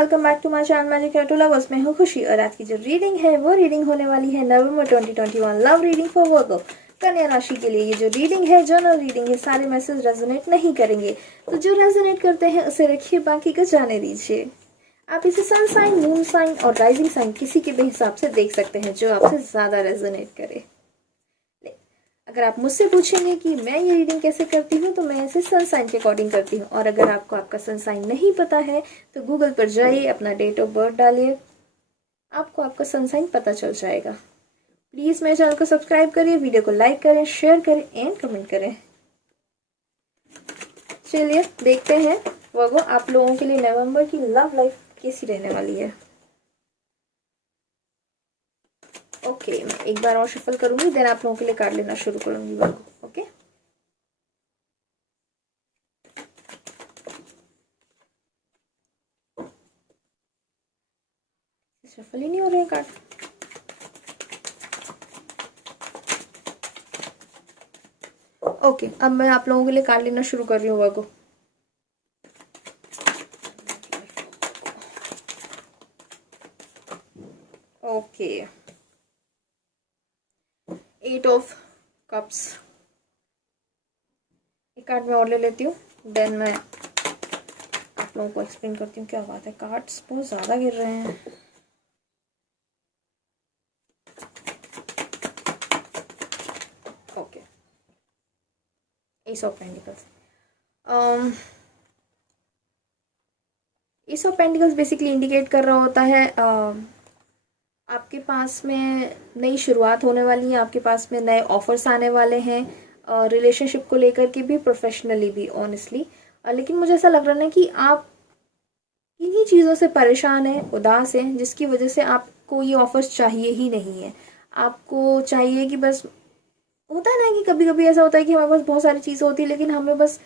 Welcome back to my channel magic Tula. बस मैं हूँ खुशी और आज की जो रीडिंग है वो रीडिंग होने वाली है नवंबर 2021 लव रीडिंग फॉर वर्गो कन्या राशि के लिए। ये जो रीडिंग है जनरल रीडिंग है, सारे मैसेज रेजोनेट नहीं करेंगे, तो जो रेजोनेट करते हैं उसे रखिए, बाकी का जाने दीजिए। आप इसे सन साइन, मून साइन और राइजिंग साइन किसी के भी हिसाब से देख सकते हैं जो आपसे ज्यादा रेजोनेट करे। अगर आप मुझसे पूछेंगे कि मैं ये रीडिंग कैसे करती हूँ, तो मैं इसे सन साइन के अकॉर्डिंग करती हूँ। और अगर आपको आपका सन साइन नहीं पता है तो गूगल पर जाइए, अपना डेट ऑफ बर्थ डालिए, आपको आपका सन साइन पता चल जाएगा। प्लीज मेरे चैनल को सब्सक्राइब करिए, वीडियो को लाइक करें, शेयर करें एंड कमेंट करें। चलिए देखते हैं वर्गो आप लोगों के लिए नवंबर की लव लाइफ कैसी रहने वाली है। ओके, मैं एक बार और शफल करूंगी, देन आप लोगों के लिए कार्ड लेना शुरू करूंगी वर्गो। ओके, शफल ही नहीं हो रहे हैं कार्ड। ओके, अब मैं आप लोगों के लिए कार्ड लेना शुरू कर रही हूँ वर्गो। Okay, 8 of cups. एक कार्ड मैं और ले लेती हूँ, देन मैं आप लोगों को एक्सप्लेन करती हूँ क्या बात है। कार्ड्स बहुत ज़्यादा गिर रहे हैं। Okay, S of pentacles. S of pentacles basically indicate कर रहा होता है आपके पास में नई शुरुआत होने वाली है, आपके पास में नए ऑफर्स आने वाले हैं, रिलेशनशिप को लेकर के भी, प्रोफेशनली भी ऑनेस्टली। लेकिन मुझे ऐसा लग रहा है ना कि आप इन्हीं चीज़ों से परेशान हैं, उदास हैं, जिसकी वजह से आपको ये ऑफर्स चाहिए ही नहीं है। आपको चाहिए कि बस, होता है ना कि कभी कभी ऐसा होता है कि हमारे पास बहुत सारी चीज़ें होती है लेकिन हमें बस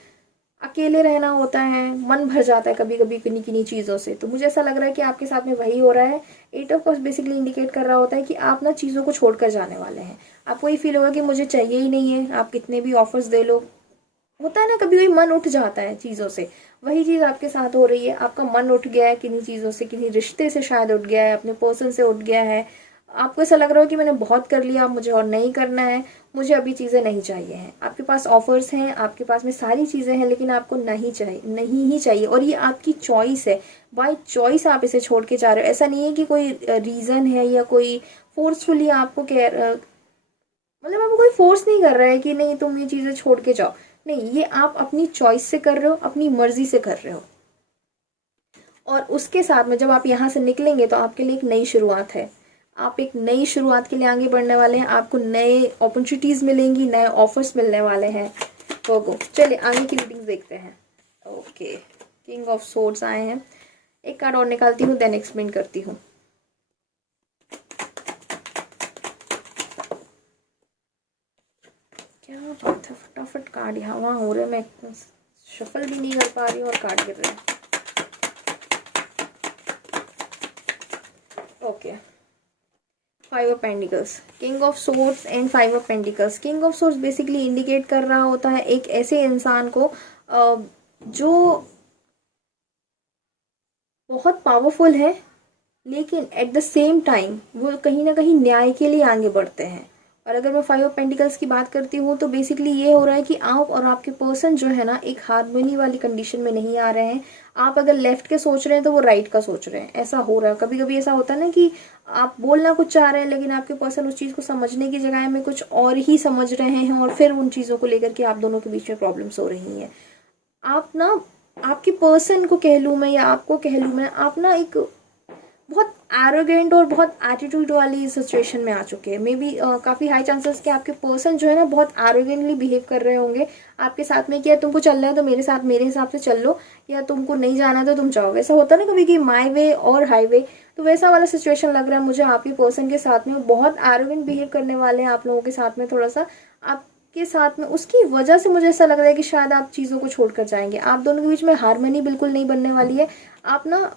अकेले रहना होता है, मन भर जाता है कभी कभी किन्हीं किन्हीं चीज़ों से। तो मुझे ऐसा लग रहा है कि आपके साथ में वही हो रहा है। 8 ऑफ कप्स बेसिकली इंडिकेट कर रहा होता है कि आप ना चीज़ों को छोड़कर जाने वाले हैं। आपको ये फील होगा कि मुझे चाहिए ही नहीं है, आप कितने भी ऑफर्स दे लो। होता है ना कभी कभी मन उठ जाता है चीज़ों से, वही चीज़ आपके साथ हो रही है। आपका मन उठ गया है किन्हीं चीज़ों से, किन्हीं रिश्ते से शायद उठ गया है, अपने पर्सन से उठ गया है। आपको ऐसा लग रहा हो कि मैंने बहुत कर लिया, मुझे और नहीं करना है, मुझे अभी चीज़ें नहीं चाहिए हैं। आपके पास ऑफर्स हैं, आपके पास में सारी चीज़ें हैं, लेकिन आपको नहीं चाहिए, नहीं ही चाहिए। और ये आपकी चॉइस है, बाय चॉइस आप इसे छोड़ के जा रहे हो। ऐसा नहीं है कि कोई रीज़न है या कोई फोर्सफुली आपको कह, मतलब आपको कोई फोर्स नहीं कर रहा है कि नहीं तुम ये चीज़ें छोड़ के जाओ। नहीं, ये आप अपनी चॉइस से कर रहे हो, अपनी मर्जी से कर रहे हो। और उसके साथ में जब आप यहाँ से निकलेंगे तो आपके लिए एक नई शुरुआत है। आप एक नई शुरुआत के लिए आगे बढ़ने वाले हैं, आपको नए अपॉर्चुनिटीज मिलेंगी, नए ऑफर्स मिलने वाले हैं। वो चलिए आगे की रीडिंग्स देखते हैं। ओके, किंग ऑफ सोर्ड्स आए हैं। एक कार्ड और निकालती हूँ, देन एक्सप्लेन करती हूँ। क्या बात है, फटाफट कार्ड यहाँ वहाँ हो रहे, मैं शफल भी नहीं कर पा रही हूँ और कार्ड गिर रहे हैं। Okay, 5 of pentacles, king of swords and 5 of pentacles. King of swords basically indicate कर रहा होता है एक ऐसे इंसान को जो बहुत पावरफुल है, लेकिन एट द सेम टाइम वो कहीं ना कहीं न्याय के लिए आगे बढ़ते हैं। और अगर मैं 5 ऑफ पेंटिकल्स की बात करती हूँ तो बेसिकली ये हो रहा है कि आप और आपके पर्सन जो है ना एक हार्मनी वाली कंडीशन में नहीं आ रहे हैं। आप अगर लेफ्ट के सोच रहे हैं तो वो राइट का सोच रहे हैं, ऐसा हो रहा है। कभी कभी ऐसा होता है ना कि आप बोलना कुछ चाह रहे हैं लेकिन आपके पर्सन उस चीज़ को समझने की जगह में कुछ और ही समझ रहे हैं, और फिर उन चीज़ों को लेकर के आप दोनों के बीच में प्रॉब्लम्स हो रही हैं। आप ना, आपके पर्सन को कह लूँ मैं या आपको कह लूँ मैं, आप ना एक बहुत एरोगेंट और बहुत एटीट्यूड वाली सिचुएशन में आ चुके हैं। मे बी काफ़ी हाई चांसेस कि आपके पर्सन जो है ना बहुत एरोगेंटली बिहेव कर रहे होंगे आपके साथ में, कि यार तुमको चलना है तो मेरे साथ मेरे हिसाब से चल लो, या तुमको नहीं जाना है तो तुम जाओ। वैसा होता है ना कभी कि माई वे और हाईवे, तो वैसा वाला सिचुएशन लग रहा है मुझे आपके पर्सन के साथ में। बहुत एरोगेंट बिहेव करने वाले हैं आप लोगों के साथ में, थोड़ा सा आपके साथ में। उसकी वजह से मुझे ऐसा लग रहा है कि शायद आप चीज़ों को छोड़कर जाएंगे। आप दोनों के बीच में हारमोनी बिल्कुल नहीं बनने वाली है। आप ना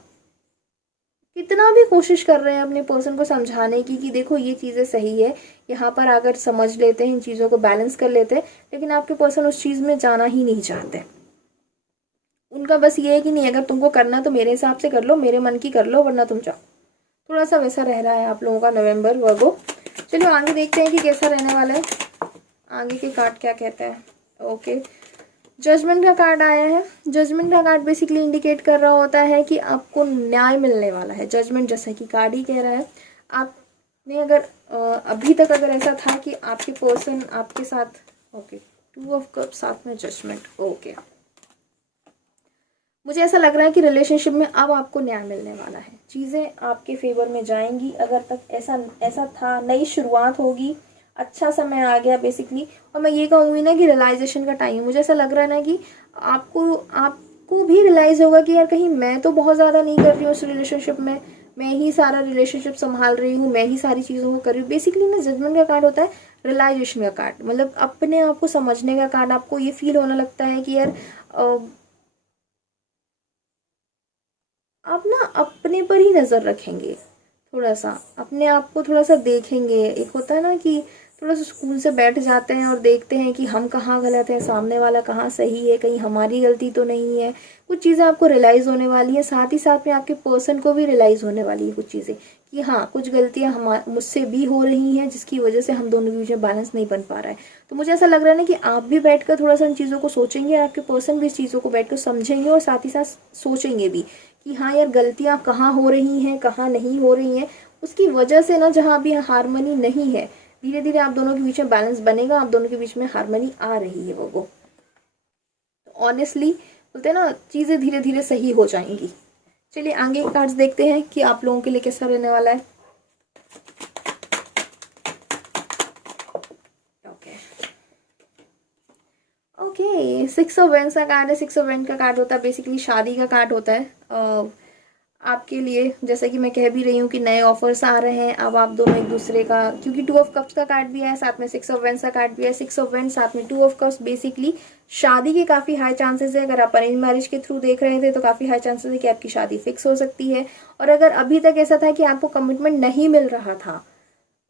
कितना भी कोशिश कर रहे हैं अपने पर्सन को समझाने की कि देखो ये चीज़ें सही है, यहाँ पर अगर समझ लेते हैं, इन चीज़ों को बैलेंस कर लेते हैं, लेकिन आपके पर्सन उस चीज़ में जाना ही नहीं चाहते। उनका बस ये है कि नहीं, अगर तुमको करना तो मेरे हिसाब से कर लो, मेरे मन की कर लो, वरना तुम जाओ। थोड़ा सा वैसा रह रहा है आप लोगों का नवंबर वर्गो। चलिए आगे देखते हैं कि कैसा रहने वाला है, आगे के कार्ड क्या कहते हैं। ओके, जजमेंट का कार्ड आया है। जजमेंट का कार्ड बेसिकली इंडिकेट कर रहा होता है कि आपको न्याय मिलने वाला है। जजमेंट जैसा कि कार्ड ही कह रहा है, आपने अगर अभी तक अगर ऐसा था कि आपके पर्सन आपके साथ, ओके 2 ऑफ कप्स साथ में जजमेंट। ओके, मुझे ऐसा लग रहा है कि रिलेशनशिप में अब आपको न्याय मिलने वाला है, चीज़ें आपके फेवर में जाएंगी। अगर तक ऐसा ऐसा था, नई शुरुआत होगी, अच्छा समय आ गया बेसिकली। और मैं ये कहूँगी ना कि रियलाइजेशन का टाइम, मुझे ऐसा लग रहा है ना कि आपको आपको भी रियलाइज़ होगा कि यार कहीं मैं तो बहुत ज़्यादा नहीं कर रही हूँ उस रिलेशनशिप में, मैं ही सारा रिलेशनशिप संभाल रही हूँ, मैं ही सारी चीज़ों को कर रही हूँ। बेसिकली ना जजमेंट का कार्ड होता है रियलाइजेशन का कार्ड, मतलब अपने आप को समझने का कार्ड। आपको ये फील होने लगता है कि यार आप ना अपने पर ही नज़र रखेंगे, थोड़ा सा अपने आप को थोड़ा सा देखेंगे। एक होता है ना कि थोड़ा सा सुकून से बैठ जाते हैं और देखते हैं कि हम कहाँ गलत हैं, सामने वाला कहाँ सही है, कहीं हमारी गलती तो नहीं है। कुछ चीज़ें आपको रियलाइज़ होने वाली है, साथ ही साथ में आपके पर्सन को भी रियलाइज़ होने वाली है कुछ चीज़ें, कि हाँ कुछ गलतियाँ हम मुझसे भी हो रही हैं, जिसकी वजह से हम दोनों के बीच में बैलेंस नहीं बन पा रहा है। तो मुझे ऐसा लग रहा है ना कि आप भी बैठकर थोड़ा सा इन चीज़ों को सोचेंगे, आपके पर्सन भी इस चीज़ों को बैठकर समझेंगे और साथ ही साथ सोचेंगे भी कि हाँ यार गलतियाँ कहाँ हो रही हैं, कहाँ नहीं हो रही हैं। उसकी वजह से ना जहाँ भी हारमनी नहीं है, धीरे धीरे आप दोनों के बीच में बैलेंस बनेगा, आप दोनों के बीच में हारमनी आ रही है वो। ऑनेस्टली बोलते हैं ना, चीज़ें धीरे धीरे सही हो जाएंगी। चलिए आगे के कार्ड्स देखते हैं कि आप लोगों के लिए कैसा रहने वाला है। ओके ओके, 6 ऑफ वेंस का कार्ड है। 6 ऑफ वेंस का कार्ड होता है बेसिकली शादी का कार्ड होता है आपके लिए। जैसे कि मैं कह भी रही हूँ कि नए ऑफर्स आ रहे हैं, अब आप दोनों एक दूसरे का, क्योंकि 2 ऑफ कप्स का कार्ड भी है, साथ में 6 ऑफ वेंस का कार्ड भी है। 6 ऑफ वेंस साथ में 2 ऑफ कप्स, बेसिकली शादी के काफ़ी हाई चांसेस है। अगर आप अरेंज मैरिज के थ्रू देख रहे थे तो काफ़ी हाई चांसेस है कि आपकी शादी फिक्स हो सकती है। और अगर अभी तक ऐसा था कि आपको कमिटमेंट नहीं मिल रहा था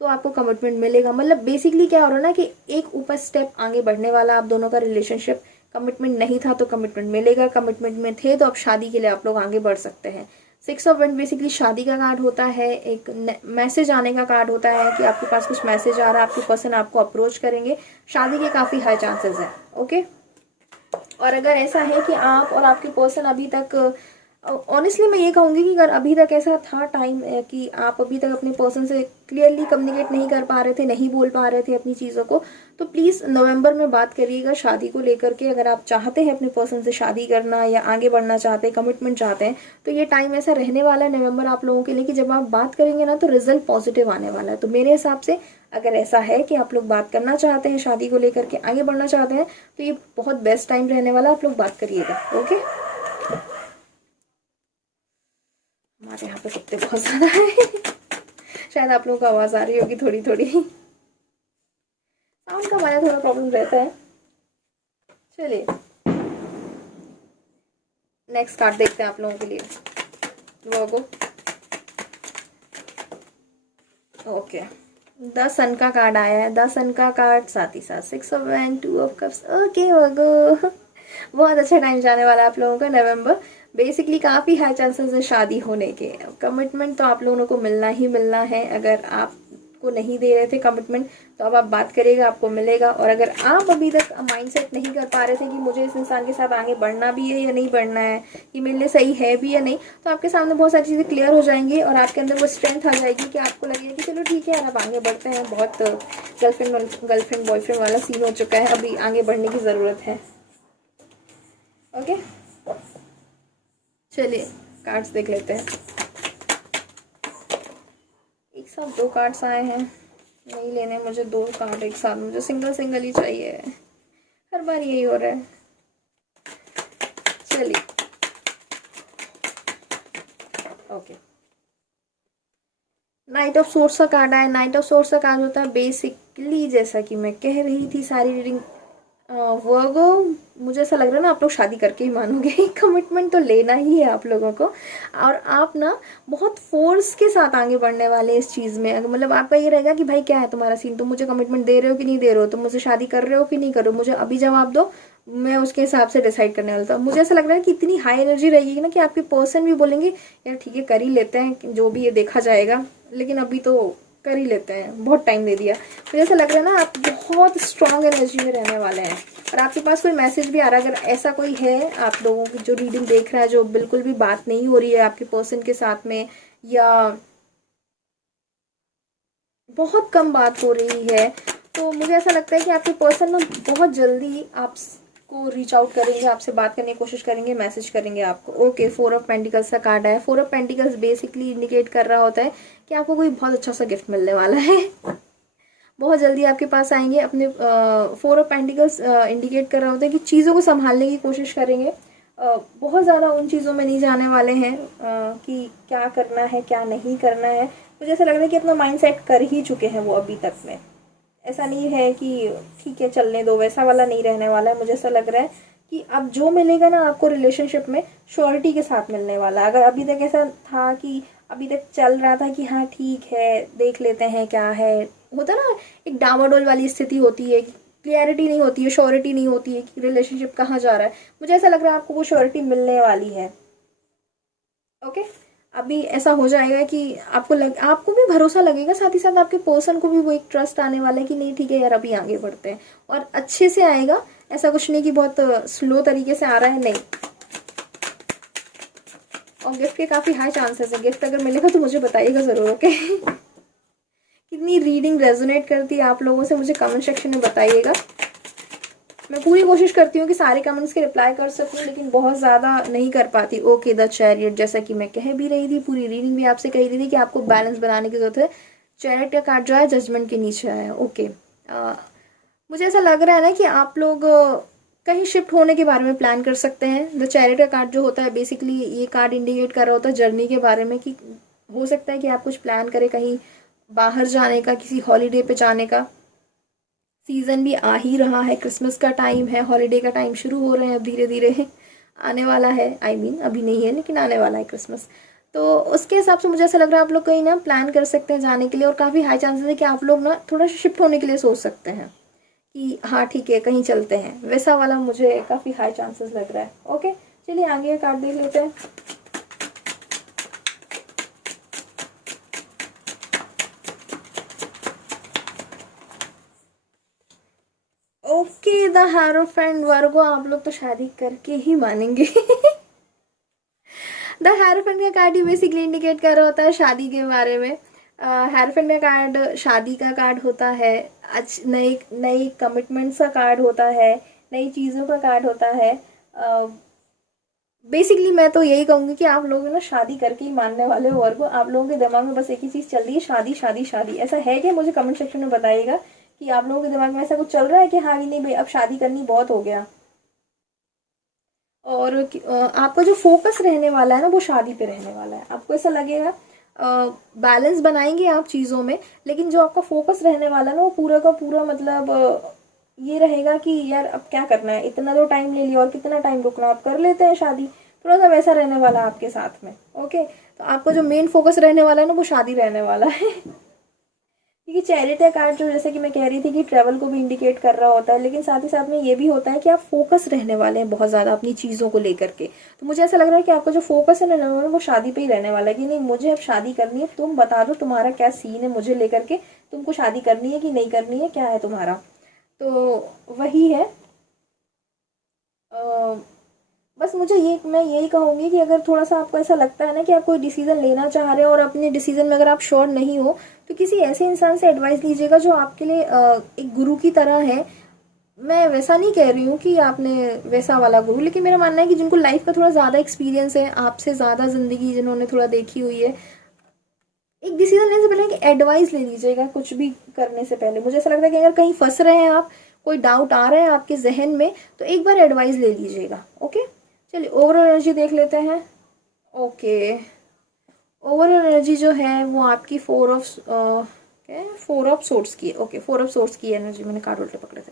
तो आपको कमिटमेंट मिलेगा। मतलब बेसिकली क्या हो रहा है ना कि एक ऊपर स्टेप आगे बढ़ने वाला आप दोनों का रिलेशनशिप। कमिटमेंट नहीं था तो कमिटमेंट मिलेगा, कमिटमेंट में थे तो अब शादी के लिए आप लोग आगे बढ़ सकते हैं। 6 ऑफ वेंस बेसिकली शादी का कार्ड होता है, एक मैसेज आने का कार्ड होता है कि आपके पास कुछ मैसेज आ रहा है, आपके पर्सन आपको अप्रोच करेंगे, शादी के काफ़ी हाई चांसेस हैं। ओके, और अगर ऐसा है कि आप और आपके पर्सन अभी तक, ऑनेस्टली मैं ये कहूँगी कि अगर अभी तक ऐसा था टाइम कि आप अभी तक अपने पर्सन से क्लियरली कम्युनिकेट नहीं कर पा रहे थे, नहीं बोल पा रहे थे अपनी चीज़ों को, तो प्लीज़ नवंबर में बात करिएगा शादी को लेकर के। अगर आप चाहते हैं अपने पर्सन से शादी करना या आगे बढ़ना चाहते हैं, कमिटमेंट चाहते हैं, तो ये टाइम ऐसा रहने वाला है नवंबर आप लोगों के लिए कि जब आप बात करेंगे ना तो रिजल्ट पॉजिटिव आने वाला है। तो मेरे हिसाब से अगर ऐसा है कि आप लोग बात करना चाहते हैं, शादी को लेकर के आगे बढ़ना चाहते हैं, तो ये बहुत बेस्ट टाइम रहने वाला है, आप लोग बात करिएगा। ओके, हमारे यहाँ पे कुत्ते बहुत ज़्यादा है शायद आप लोगों को आवाज़ आ रही होगी थोड़ी थोड़ी, साउंड का हमारा थोड़ा प्रॉब्लम रहता है। चलिए नेक्स्ट कार्ड देखते हैं आप लोगों के लिए, वर्गो। ओके, द सन का कार्ड आया है। द सन का कार्ड साथ ही साथ 6 of wand, 2 of cups. Okay Virgo, बहुत अच्छा टाइम जाने वाला है आप लोगों का नवंबर। बेसिकली काफ़ी हाई चांसेस है शादी होने के। कमिटमेंट तो आप लोगों को मिलना ही मिलना है। अगर आपको नहीं दे रहे थे कमिटमेंट तो अब आप बात करिएगा, आपको मिलेगा। और अगर आप अभी तक माइंडसेट नहीं कर पा रहे थे कि मुझे इस इंसान के साथ आगे बढ़ना भी है या नहीं बढ़ना है, कि मेरे लिए सही है भी या नहीं, तो आपके सामने बहुत सारी चीज़ें क्लियर हो जाएंगी और आपके अंदर वो स्ट्रेंथ आ जाएगी कि आपको लगेगा कि चलो ठीक है यार अब आगे बढ़ते हैं। बहुत गर्लफ्रेंड बॉयफ्रेंड वाला सीन हो चुका है, अभी आगे बढ़ने की ज़रूरत है। ओके, चलिए कार्ड्स देख लेते हैं। एक साथ 2 कार्ड्स आए हैं, नहीं लेने मुझे 2 कार्ड एक साथ, मुझे सिंगल सिंगल ही चाहिए, हर बार यही हो रहा है। चलिए ओके, नाइट ऑफ सोर्स का कार्ड आया। नाइट ऑफ सोर्स का कार्ड होता है बेसिकली, जैसा कि मैं कह रही थी सारी रीडिंग वर्गो, मुझे ऐसा लग रहा है ना आप लोग शादी करके ही मानोगे कमिटमेंट तो लेना ही है आप लोगों को। और आप ना बहुत फोर्स के साथ आगे बढ़ने वाले हैं इस चीज़ में। मतलब आपका ये रहेगा कि भाई क्या है तुम्हारा सीन, तुम मुझे कमिटमेंट दे रहे हो कि नहीं दे रहे हो, तुम मुझसे शादी कर रहे हो कि नहीं कर रहे हो, मुझे अभी जवाब दो, मैं उसके हिसाब से डिसाइड करने वाला था। मुझे ऐसा लग रहा है कि इतनी हाई एनर्जी रहेगी ना कि आपके पर्सन भी बोलेंगे यार ठीक है कर ही लेते हैं, जो भी ये देखा जाएगा, लेकिन अभी तो कर ही लेते हैं, बहुत टाइम दे दिया। मुझे ऐसा लग रहा है ना आप बहुत स्ट्रांग एनर्जी में रहने वाले हैं। और आपके पास कोई मैसेज भी आ रहा है, अगर ऐसा कोई है आप लोगों की जो रीडिंग देख रहा है, जो बिल्कुल भी बात नहीं हो रही है आपके पर्सन के साथ में, या बहुत कम बात हो रही है, तो मुझे ऐसा लगता है कि आपके पर्सन ना बहुत जल्दी आपको रीच आउट करेंगे, आपसे बात करने की कोशिश करेंगे, मैसेज करेंगे आपको। ओके, 4 ऑफ पेंटिकल्स का कार्ड है। 4 ऑफ पेंटिकल्स बेसिकली इंडिकेट कर रहा होता है कि आपको कोई बहुत अच्छा सा गिफ्ट मिलने वाला है। बहुत जल्दी आपके पास आएंगे। अपने 4 ऑफ पेंटिकल्स इंडिकेट कर रहा होता है कि चीज़ों को संभालने की कोशिश करेंगे। बहुत ज़्यादा उन चीज़ों में नहीं जाने वाले हैं कि क्या करना है क्या नहीं करना है। मुझे ऐसा लग रहा है कि अपना माइंड सेट कर ही चुके हैं वो अभी तक में। ऐसा नहीं है कि ठीक है चलने दो, वैसा वाला नहीं रहने वाला है। मुझे ऐसा लग रहा है कि अब जो मिलेगा ना आपको रिलेशनशिप में, श्योरिटी के साथ मिलने वाला है। अगर अभी तक ऐसा था कि अभी तक चल रहा था कि हाँ ठीक है देख लेते हैं क्या है, होता ना एक डामाडोल वाली स्थिति होती है, क्लियरिटी नहीं होती है, श्योरिटी नहीं होती है कि रिलेशनशिप कहाँ जा रहा है। मुझे ऐसा लग रहा है आपको वो श्योरिटी मिलने वाली है। ओके, अभी ऐसा हो जाएगा कि आपको भी भरोसा लगेगा, साथ ही साथ आपके पर्सन को भी वो एक ट्रस्ट आने वाला है कि नहीं ठीक है यार अभी आगे बढ़ते हैं, और अच्छे से आएगा। ऐसा कुछ नहीं कि बहुत स्लो तरीके से आ रहा है, नहीं। और गिफ्ट के काफ़ी हाई चांसेस है। गिफ्ट अगर मिलेगा तो मुझे बताइएगा ज़रूर। ओके। कितनी रीडिंग रेजोनेट करती है आप लोगों से मुझे कमेंट सेक्शन में बताइएगा। मैं पूरी कोशिश करती हूँ कि सारे कमेंट्स के रिप्लाई कर सकूँ, लेकिन बहुत ज़्यादा नहीं कर पाती। ओके, द चैरियट, जैसा कि मैं कह भी रही थी, पूरी रीडिंग भी आपसे कही थी कि आपको बैलेंस बनाने की जरूरत है। चैरियट का कार्ड जो है जजमेंट के नीचे आया है। ओके, मुझे ऐसा लग रहा है ना कि आप लोग कहीं शिफ्ट होने के बारे में प्लान कर सकते हैं। द चैरियट का कार्ड जो होता है बेसिकली ये कार्ड इंडिकेट कर रहा होता है जर्नी के बारे में, कि हो सकता है कि आप कुछ प्लान करें कहीं बाहर जाने का, किसी हॉलीडे पे जाने का। सीज़न भी आ ही रहा है, क्रिसमस का टाइम है, हॉलीडे का टाइम शुरू हो रहे हैं अब धीरे धीरे, आने वाला है। आई मीन अभी नहीं है लेकिन आने वाला है क्रिसमस। तो उसके हिसाब से मुझे ऐसा लग रहा है आप लोग कहीं ना प्लान कर सकते हैं जाने के लिए, और काफ़ी हाई चांसेस है कि आप लोग ना थोड़ा शिफ्ट होने के लिए सोच सकते हैं कि हाँ ठीक है कहीं चलते हैं, वैसा वाला मुझे काफ़ी हाई चांसेस लग रहा है। ओके, चलिए आगे का कार्ड देख लेते हैं। ओके, द हेरोफेंट, वर्गो आप लोग तो शादी करके ही मानेंगे। द हेरोफेंट का कार्ड ही बेसिकली इंडिकेट कर रहा होता है शादी के बारे में। हेरोफेंट का कार्ड शादी का कार्ड होता है, नई नई कमिटमेंट्स का कार्ड होता है, नई चीज़ों का कार्ड होता है। बेसिकली मैं तो यही कहूँगी कि आप लोग ना शादी करके ही मानने वाले हो, वर्गो। आप लोगों के दिमाग में बस एक ही चीज़ चल रही है, शादी शादी शादी। ऐसा है कि मुझे कमेंट सेक्शन में बताइएगा कि आप लोगों के दिमाग में ऐसा कुछ चल रहा है कि हाँ नहीं भाई अब शादी करनी बहुत हो गया। और आपका जो फोकस रहने वाला है ना वो शादी पे रहने वाला है। आपको ऐसा लगेगा बैलेंस बनाएंगे आप चीज़ों में, लेकिन जो आपका फोकस रहने वाला है ना वो पूरा का पूरा मतलब ये रहेगा कि यार अब क्या करना है, इतना तो टाइम ले लिया और कितना टाइम रुकना, अब कर लेते हैं शादी। थोड़ा सा वैसा रहने वाला है आपके साथ में। ओके, तो आपका जो मेन फोकस रहने वाला है ना वो शादी रहने वाला है। क्योंकि चैरिटी का कार्ड जो जैसे कि मैं कह रही थी कि ट्रैवल को भी इंडिकेट कर रहा होता है, लेकिन साथ ही साथ में ये भी होता है कि आप फोकस रहने वाले हैं बहुत ज़्यादा अपनी चीज़ों को लेकर के। तो मुझे ऐसा लग रहा है कि आपका जो फोकस है रहने वाला वो शादी पे ही रहने वाला है, कि नहीं मुझे अब शादी करनी है, तुम बता दो तुम्हारा क्या सीन है मुझे लेकर के, तुमको शादी करनी है कि नहीं करनी है, क्या है तुम्हारा। तो वही है। बस मैं यही कहूँगी कि अगर थोड़ा सा आपको ऐसा लगता है ना कि आप कोई डिसीजन लेना चाह रहे हो और अपने डिसीजन में अगर आप श्योर नहीं हो, तो किसी ऐसे इंसान से एडवाइस लीजिएगा जो आपके लिए एक गुरु की तरह है। मैं वैसा नहीं कह रही हूँ कि आपने वैसा वाला गुरु, लेकिन मेरा मानना है कि जिनको लाइफ का थोड़ा ज़्यादा एक्सपीरियंस है, आपसे ज़्यादा ज़िंदगी जिन्होंने थोड़ा देखी हुई है, एक डिसीजन लेने से पहले कि एडवाइस ले लीजिएगा कुछ भी करने से पहले। मुझे ऐसा लगता है कि अगर कहीं फंस रहे हैं आप, कोई डाउट आ रहा है आपके जहन में, तो एक बार एडवाइस ले लीजिएगा। ओके, चलिए ओवरऑल एनर्जी देख लेते हैं। ओके, ओवरऑल एनर्जी जो है वो आपकी 4 ऑफ सोर्ट्स की है। ओके, 4 ऑफ सोर्ट्स की एनर्जी, मैंने कार्ड उल्टे पकड़े थे।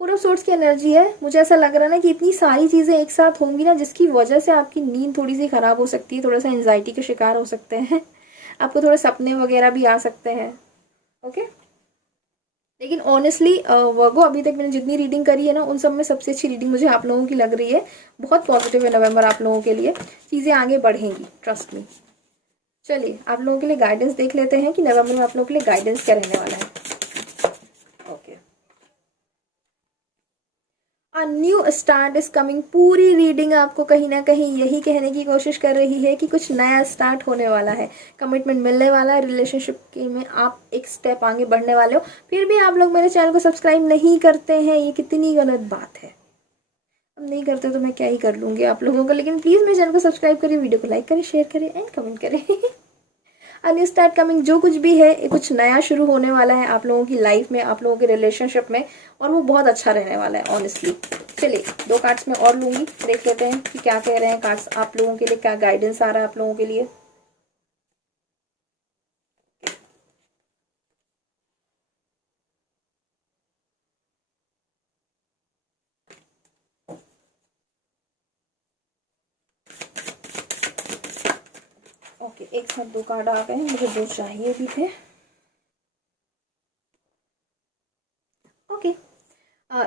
4 ऑफ सोर्ट्स की एनर्जी है। मुझे ऐसा लग रहा है ना कि इतनी सारी चीज़ें एक साथ होंगी ना जिसकी वजह से आपकी नींद थोड़ी सी खराब हो सकती है, थोड़ा सा एंजाइटी के शिकार हो सकते हैं। आपको थोड़े सपने वगैरह भी आ सकते हैं। ओके, लेकिन ऑनेस्टली वर्गो अभी तक मैंने जितनी रीडिंग करी है ना, उन सब में सबसे अच्छी रीडिंग मुझे आप लोगों की लग रही है। बहुत पॉजिटिव है नवंबर आप लोगों के लिए, चीज़ें आगे बढ़ेंगी, ट्रस्ट मी। चलिए आप लोगों के लिए गाइडेंस देख लेते हैं कि नवंबर में आप लोगों के लिए गाइडेंस क्या रहने वाला है। Okay, a new start is coming. पूरी रीडिंग आपको कहीं ना कहीं यही कहने की कोशिश कर रही है कि कुछ नया स्टार्ट होने वाला है, कमिटमेंट मिलने वाला है, रिलेशनशिप के में आप एक स्टेप आगे बढ़ने वाले हो। फिर भी आप लोग मेरे चैनल को सब्सक्राइब नहीं करते हैं, ये कितनी गलत बात है। अब नहीं करते तो मैं क्या ही कर लूँगी आप लोगों का, लेकिन प्लीज़ मेरे चैनल को सब्सक्राइब करिए, वीडियो को लाइक करें, शेयर करें एंड कमेंट करें। अ न्यू स्टार्ट कमिंग, जो कुछ भी है ये कुछ नया शुरू होने वाला है आप लोगों की लाइफ में, आप लोगों के रिलेशनशिप में, और वो बहुत अच्छा रहने वाला है ऑनेस्टली। चलिए 2 कार्ड्स में और लूँगी, देख लेते हैं कि क्या कह रहे हैं कार्ड्स आप लोगों के लिए, क्या गाइडेंस आ रहा है आप लोगों के लिए। ओके, एक साथ 2 कार्ड आ गए हैं, मुझे 2 चाहिए भी थे। Okay,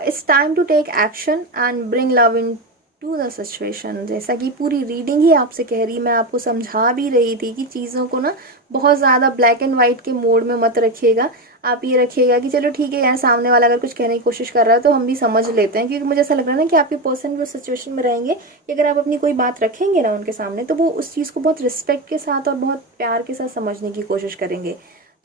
it's time to take action and bring love into the situation. जैसा कि पूरी रीडिंग ही आपसे कह रही, मैं आपको समझा भी रही थी कि चीज़ों को ना बहुत ज़्यादा ब्लैक एंड वाइट के मोड में मत रखिएगा। आप ये रखिएगा कि चलो ठीक है यार, सामने वाला अगर कुछ कहने की कोशिश कर रहा है तो हम भी समझ लेते हैं, क्योंकि मुझे ऐसा लग रहा है ना कि आपके पर्सन भी उस सिचुएशन में रहेंगे कि अगर आप अपनी कोई बात रखेंगे ना उनके सामने, तो वो उस चीज़ को बहुत रिस्पेक्ट के साथ और बहुत प्यार के साथ समझने की कोशिश करेंगे।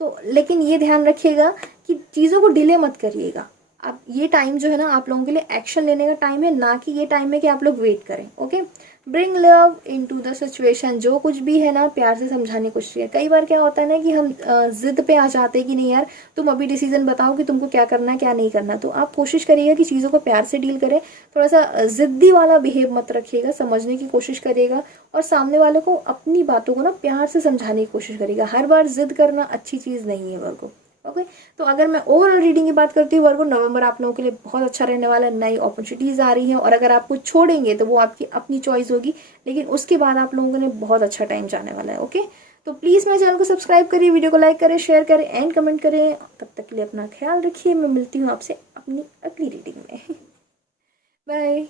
तो लेकिन ये ध्यान रखिएगा कि चीज़ों को डिले मत करिएगा। आप ये टाइम जो है ना आप लोगों के लिए एक्शन लेने का टाइम है, ना कि ये टाइम है कि आप लोग वेट करें। Okay, bring love into the situation, जो कुछ भी है ना प्यार से समझाने की कोशिश करें। कई बार क्या होता है ना कि हम जिद पे आ जाते हैं कि नहीं यार तुम अभी डिसीजन बताओ कि तुमको क्या करना है क्या नहीं करना। तो आप कोशिश करिएगा कि चीज़ों को प्यार से डील करें, थोड़ा सा जिद्दी वाला बिहेव मत रखिएगा, समझने की कोशिश करिएगा और सामने वाले को अपनी बातों को ना प्यार से समझाने की कोशिश करिएगा। हर बार जिद करना अच्छी चीज़ नहीं है वर्गो। ओके, तो अगर मैं ओवरऑल रीडिंग की बात करती हूँ वर्गो, नवंबर आप लोगों के लिए बहुत अच्छा रहने वाला है, नई अपॉर्चुनिटीज आ रही हैं, और अगर आप कुछ छोड़ेंगे तो वो आपकी अपनी चॉइस होगी, लेकिन उसके बाद आप लोगों ने बहुत अच्छा टाइम जाने वाला है। ओके, तो प्लीज़ मेरे चैनल को सब्सक्राइब करिए, वीडियो को लाइक करें, शेयर करें एंड कमेंट करें। तब तक के लिए अपना ख्याल रखिए, मैं मिलती हूँ आपसे अपनी अगली रीडिंग में। बाय।